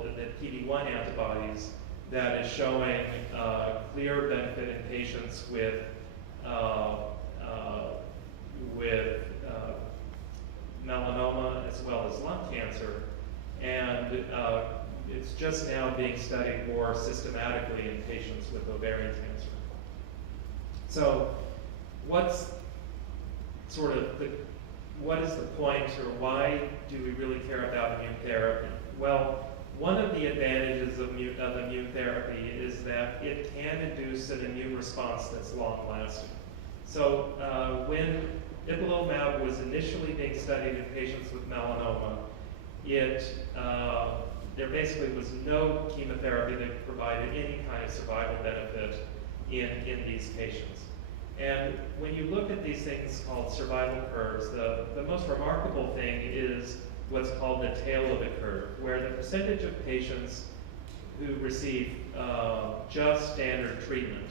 the PD-1 antibodies that is showing clear benefit in patients with melanoma as well as lung cancer, and it's just now being studied more systematically in patients with ovarian cancer. So what's sort of what is the point, or why do we really care about immune therapy? Well, one of the advantages of immune therapy is that it can induce an immune response that's long-lasting. So when ipilimumab was initially being studied in patients with melanoma, there basically was no chemotherapy that provided any kind of survival benefit in these patients. And when you look at these things called survival curves, the most remarkable thing is what's called the tail of the curve, where the percentage of patients who receive just standard treatment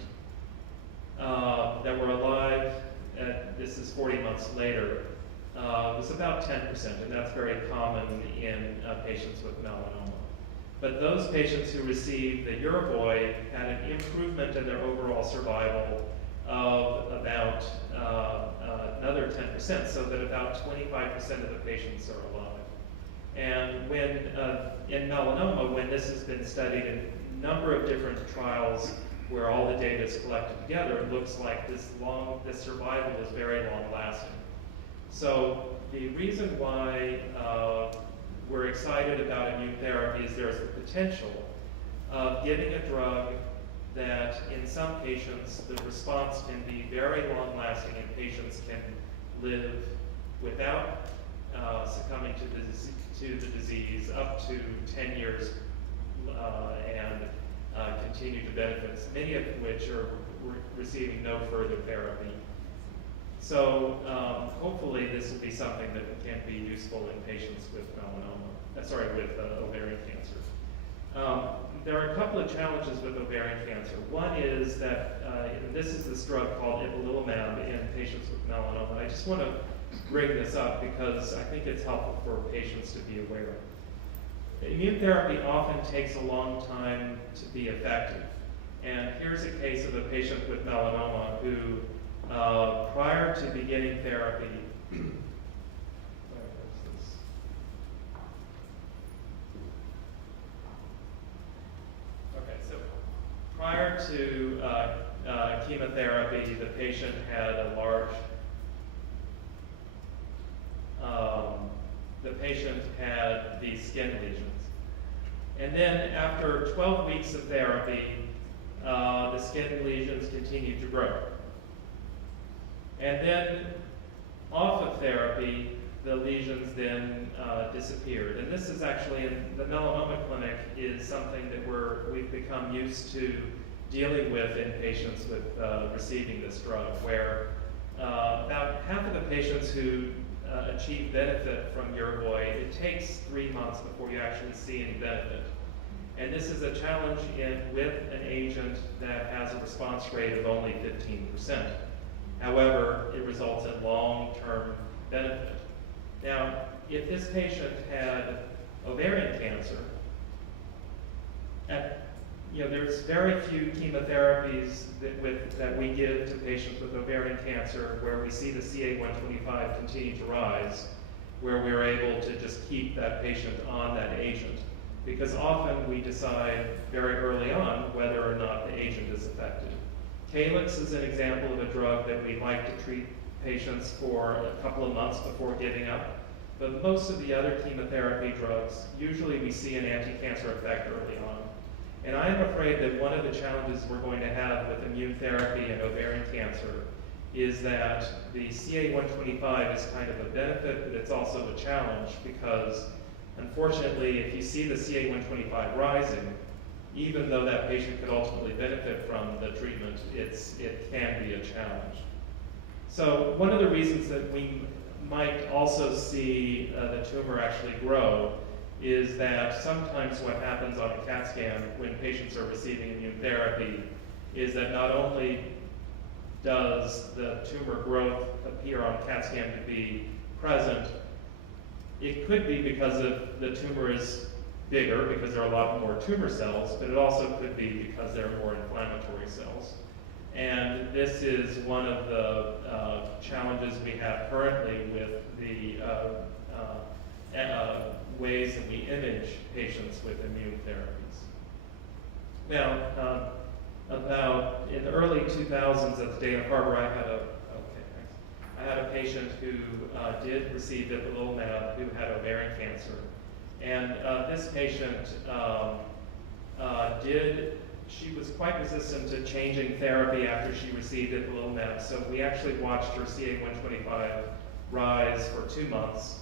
that were alive, this is 40 months later, was about 10%, and that's very common in patients with melanoma. But those patients who received the Yervoy had an improvement in their overall survival of about another 10%, so that about 25% of the patients are alive. And when in melanoma, when this has been studied in a number of different trials where all the data is collected together, it looks like this survival is very long lasting. So the reason why we're excited about immune therapy is there's the potential of giving a drug that in some patients the response can be very long lasting, and patients can live without succumbing to the disease up to 10 years and continue to benefit, many of which are receiving no further therapy. So hopefully this will be something that can be useful in patients with ovarian cancer. There are a couple of challenges with ovarian cancer. One is that, and this is this drug called ipilimumab in patients with melanoma. I just want to bring this up because I think it's helpful for patients to be aware. Immune therapy often takes a long time to be effective. And here's a case of a patient with melanoma who, prior to beginning therapy, prior to chemotherapy, the patient had a large, the patient had these skin lesions. And then after 12 weeks of therapy, the skin lesions continued to grow. And then off of therapy, the lesions then disappeared. And this is actually, in the melanoma clinic, is something that we've become used to dealing with in patients with receiving this drug, where about half of the patients who achieve benefit from Yervoy, it takes 3 months before you actually see any benefit. And this is a challenge with an agent that has a response rate of only 15%. However, it results in long-term benefit. Now, if this patient had ovarian cancer, there's very few chemotherapies that we give to patients with ovarian cancer where we see the CA-125 continue to rise, where we're able to just keep that patient on that agent. Because often we decide very early on whether or not the agent is effective. Calyx is an example of a drug that we like to treat patients for a couple of months before giving up. But most of the other chemotherapy drugs, usually we see an anti-cancer effect early on. And I am afraid that one of the challenges we're going to have with immune therapy and ovarian cancer is that the CA-125 is kind of a benefit, but it's also a challenge because, unfortunately, if you see the CA-125 rising, even though that patient could ultimately benefit from the treatment, it can be a challenge. So one of the reasons that we might also see the tumor actually grow is that sometimes what happens on a CAT scan when patients are receiving immune therapy is that not only does the tumor growth appear on CAT scan to be present, it could be because of the tumor is bigger because there are a lot more tumor cells, but it also could be because there are more inflammatory cells. And this is one of the challenges we have currently with the ways that we image patients with immune therapies. Now, about in the early 2000s at the Dana-Farber, I had a patient who did receive ipilimumab who had ovarian cancer. And this patient she was quite resistant to changing therapy after she received ipilimumab. So we actually watched her CA-125 rise for 2 months,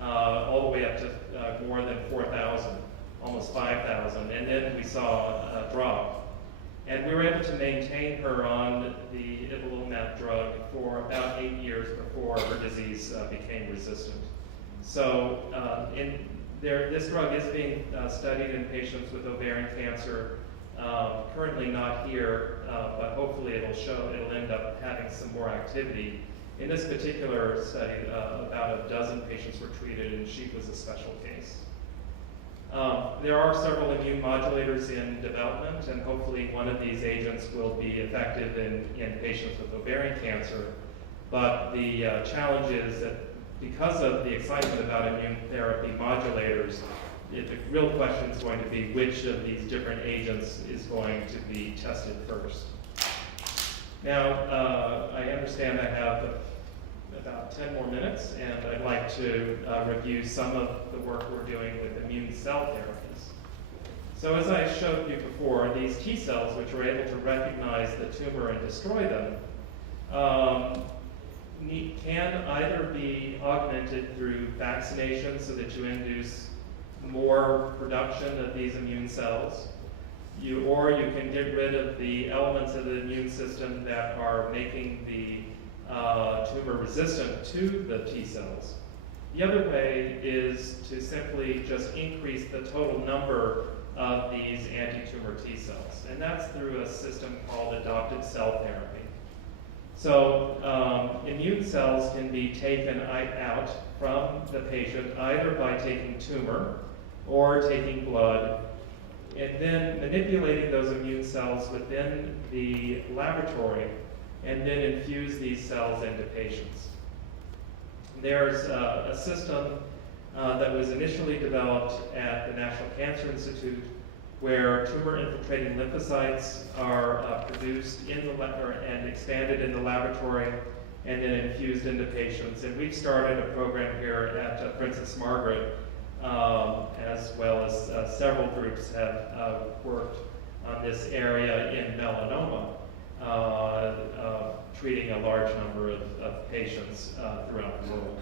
all the way up to more than 4,000, almost 5,000. And then we saw a drop. And we were able to maintain her on the ipilimumab drug for about 8 years before her disease became resistant. So this drug is being studied in patients with ovarian cancer. Currently not here, but hopefully it'll end up having some more activity. In this particular study, about a dozen patients were treated, and she was a special case. There are several immune modulators in development, and hopefully one of these agents will be effective in patients with ovarian cancer. But the challenge is that because of the excitement about immune therapy modulators, the real question is going to be which of these different agents is going to be tested first. Now, I understand I have about 10 more minutes, and I'd like to review some of the work we're doing with immune cell therapies. So as I showed you before, these T cells, which are able to recognize the tumor and destroy them, can either be augmented through vaccination so that you induce more production of these immune cells, or you can get rid of the elements of the immune system that are making the tumor resistant to the T cells. The other way is to simply just increase the total number of these anti-tumor T cells, and that's through a system called adoptive cell therapy. So immune cells can be taken out from the patient either by taking tumor or taking blood, and then manipulating those immune cells within the laboratory, and then infuse these cells into patients. There's a system that was initially developed at the National Cancer Institute where tumor-infiltrating lymphocytes are produced in the and expanded in the laboratory and then infused into patients. And we've started a program here at Princess Margaret, as well as several groups have worked on this area in melanoma, treating a large number of patients throughout the world.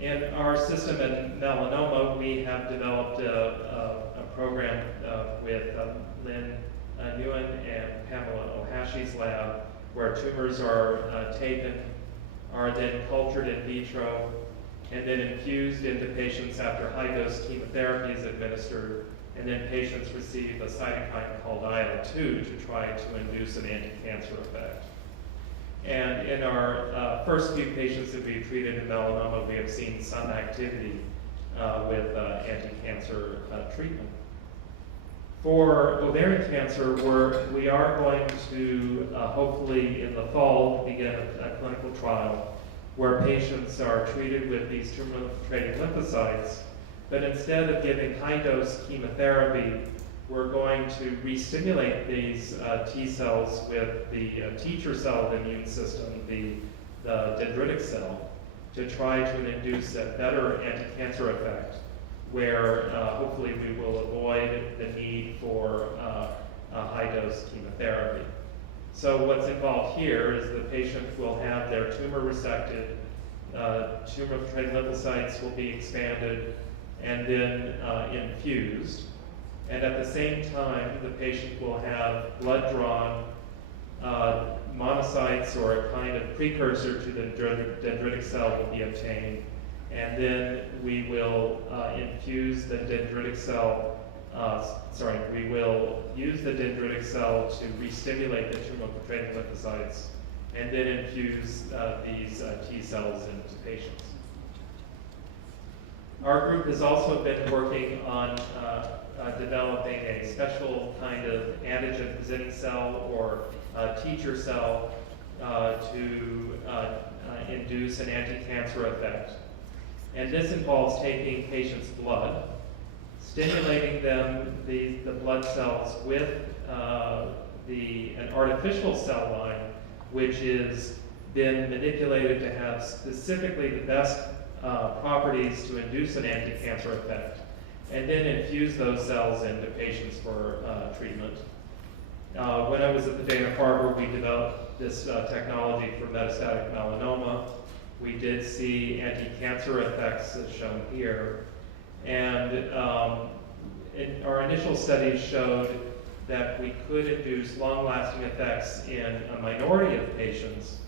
In our system in melanoma, we have developed a program with Lynn Nguyen and Pamela Ohashi's lab, where tumors are taken, are then cultured in vitro, and then infused into patients after high-dose chemotherapy is administered, and then patients receive a cytokine called IL-2 to try to induce an anti-cancer effect. And in our first few patients that we've treated in melanoma, we have seen some activity with anti-cancer treatment. For ovarian cancer, we are going to hopefully in the fall begin a clinical trial where patients are treated with these tumor-infiltrating lymphocytes, but instead of giving high-dose chemotherapy, we're going to re-stimulate these T cells with the teacher cell of the immune system, the dendritic cell, to try to induce a better anti-cancer effect, where hopefully we will avoid the need for high-dose chemotherapy. So what's involved here is the patient will have their tumor resected, tumor-infiltrating lymphocytes will be expanded and then infused. And at the same time, the patient will have blood drawn, monocytes or a kind of precursor to the dendritic cell will be obtained. And then we will infuse the dendritic cell, we will use the dendritic cell to re-stimulate the tumor-infiltrating lymphocytes and then infuse these T cells into patients. Our group has also been working on developing a special kind of antigen-presenting cell or teacher cell to induce an anti-cancer effect. And this involves taking patients' blood, stimulating the blood cells with an artificial cell line, which has been manipulated to have specifically the best properties to induce an anti-cancer effect, and then infuse those cells into patients for treatment. When I was at the Dana-Farber, we developed this technology for metastatic melanoma. We did see anti-cancer effects as shown here. And our initial studies showed that we could induce long-lasting effects in a minority of patients.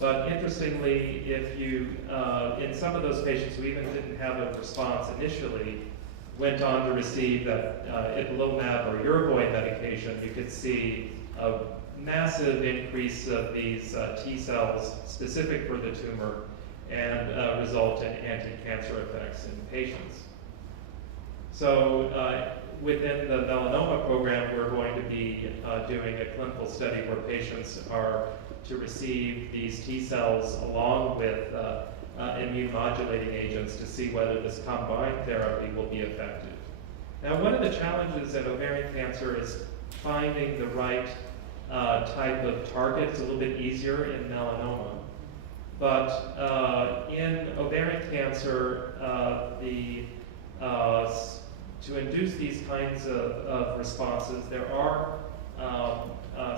But interestingly, if you, in some of those patients who even didn't have a response initially, went on to receive that ipilimumab or Yervoy medication, you could see a massive increase of these T cells specific for the tumor and result in anti-cancer effects in patients. So within the melanoma program, we're going to be doing a clinical study where patients are to receive these T cells along with immune modulating agents to see whether this combined therapy will be effective. Now, one of the challenges in ovarian cancer is finding the right type of target. It's a little bit easier in melanoma. But in ovarian cancer, to induce these kinds of responses, there are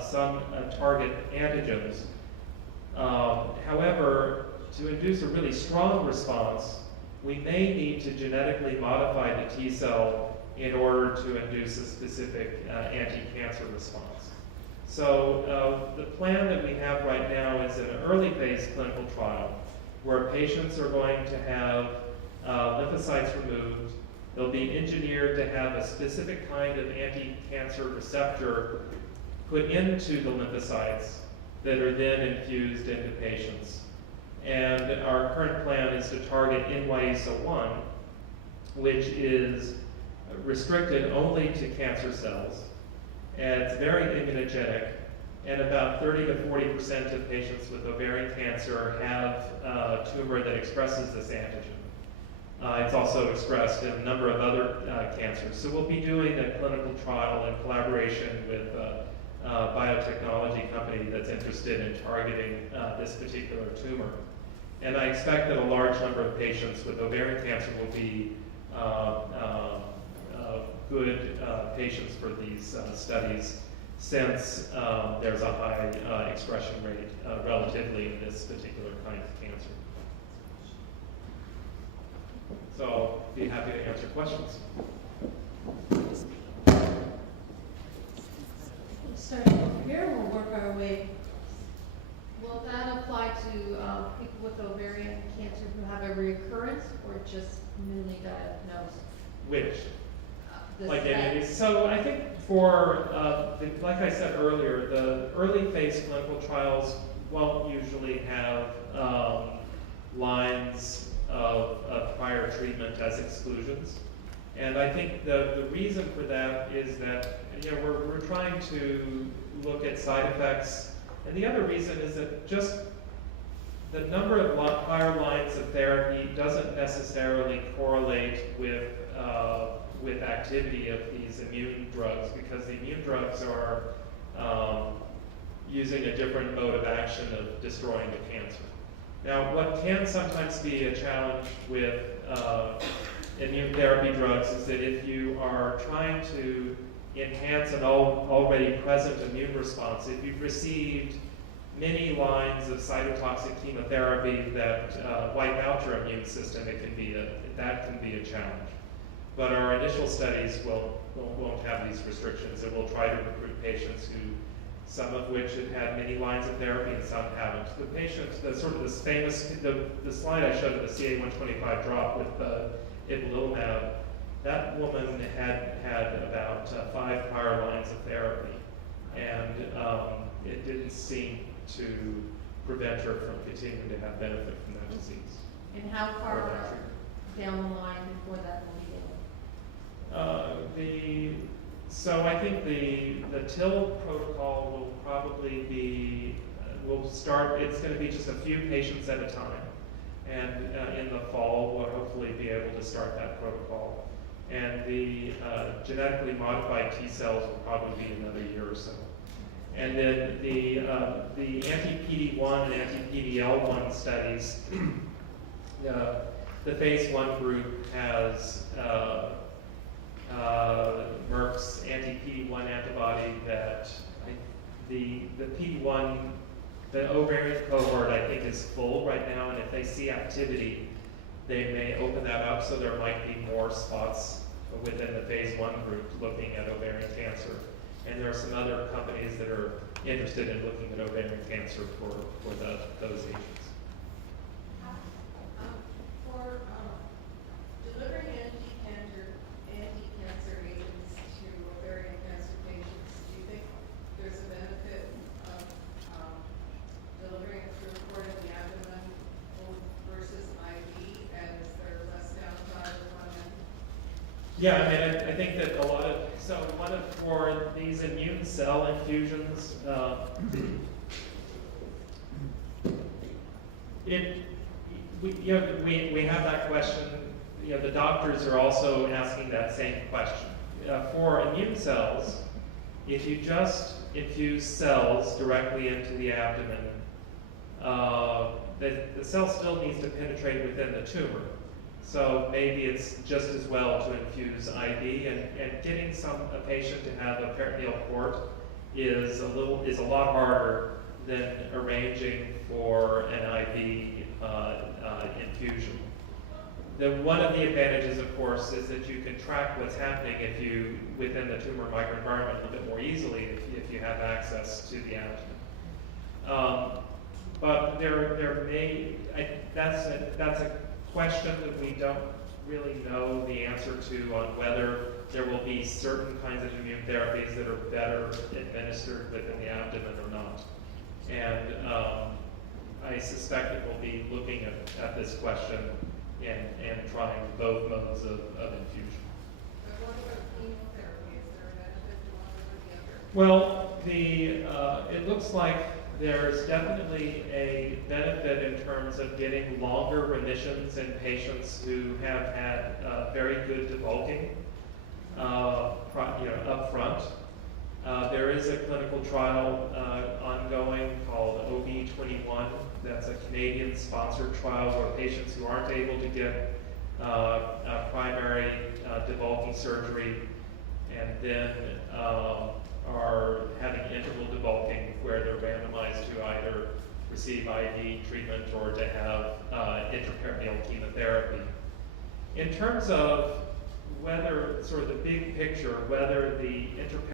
some target antigens. However, to induce a really strong response, we may need to genetically modify the T cell in order to induce a specific anti-cancer response. So the plan that we have right now is an early phase clinical trial where patients are going to have lymphocytes removed. They'll be engineered to have a specific kind of anti-cancer receptor put into the lymphocytes that are then infused into patients. And our current plan is to target NY-ESO-1, which is restricted only to cancer cells. And it's very immunogenic, and about 30 to 40% of patients with ovarian cancer have a tumor that expresses this antigen. It's also expressed in a number of other cancers. So we'll be doing a clinical trial in collaboration with a biotechnology company that's interested in targeting this particular tumor. And I expect that a large number of patients with ovarian cancer will be good patients for these studies, since there's a high expression rate relatively in this particular kind of cancer. So I'll be happy to answer questions. Starting over here, we'll work our way. Will that apply to people with ovarian cancer who have a recurrence or just newly diagnosed? Which? The Like set? any of these. So I think for, like I said earlier, the early phase clinical trials won't usually have lines of prior treatment as exclusions. And I think the reason for that is that we're trying to look at side effects. And the other reason is that just the number of prior lines of therapy doesn't necessarily correlate with activity of these immune drugs, because the immune drugs are using a different mode of action of destroying the cancer. Now, what can sometimes be a challenge with immune therapy drugs is that if you are trying to enhance an already present immune response, if you've received many lines of cytotoxic chemotherapy that wipe out your immune system, that can be a challenge. But our initial studies won't have these restrictions, and we'll try to recruit patients some of which have had many lines of therapy and some haven't. The patients, this famous, the slide I showed of the CA-125 drop with ipilimumab, that woman had about 5 prior lines of therapy, and it didn't seem to prevent her from continuing to have benefit from that disease. And how or far that treatment. down the line before that will begin? So I think the TIL protocol will probably be, we'll start, it's gonna be just a few patients at a time. And in the fall, we'll hopefully be able to start that protocol. And the genetically modified T cells will probably be another year or so. And then the anti-PD-1 and anti-PD-L1 studies, the phase 1 group has Merck's anti-PD-1 antibody that the PD-1, the ovarian cohort I think is full right now, and if they see activity, they may open that up so there might be more spots within the phase 1 group looking at ovarian cancer. And there are some other companies that are interested in looking at ovarian cancer for those agents. For delivering anti-cancer agents to ovarian cancer patients, do you think there's a benefit of delivering it through a port in the abdomen versus IV, and is there less downside of one end? Yeah, I mean, I think that a lot of, so for these immune cell infusions, we have that question. You know, the doctors are also asking that same question. For immune cells, if you just infuse cells directly into the abdomen, the cell still needs to penetrate within the tumor. So maybe it's just as well to infuse IV, and getting a patient to have a peritoneal port is a lot harder than arranging for an IV infusion. One of the advantages, of course, is that you can track what's happening within the tumor microenvironment a little bit more easily if you have access to the abdomen. But that's a question that we don't really know the answer to, on whether there will be certain kinds of immune therapies that are better administered within the abdomen or not. And I suspect that we'll be looking at this question and trying both modes of infusion. But what about chemotherapy? Is there a benefit to one over the other? Well, it looks like there's definitely a benefit in terms of getting longer remissions in patients who have had very good debulking up front. There is a clinical trial ongoing called OB21. That's a Canadian-sponsored trial where patients who aren't able to get primary debulking surgery and then are having interval debulking, where they're randomized to either receive IV treatment or to have intraperitoneal chemotherapy. In terms of whether, sort of the big picture, whether the intraperitoneal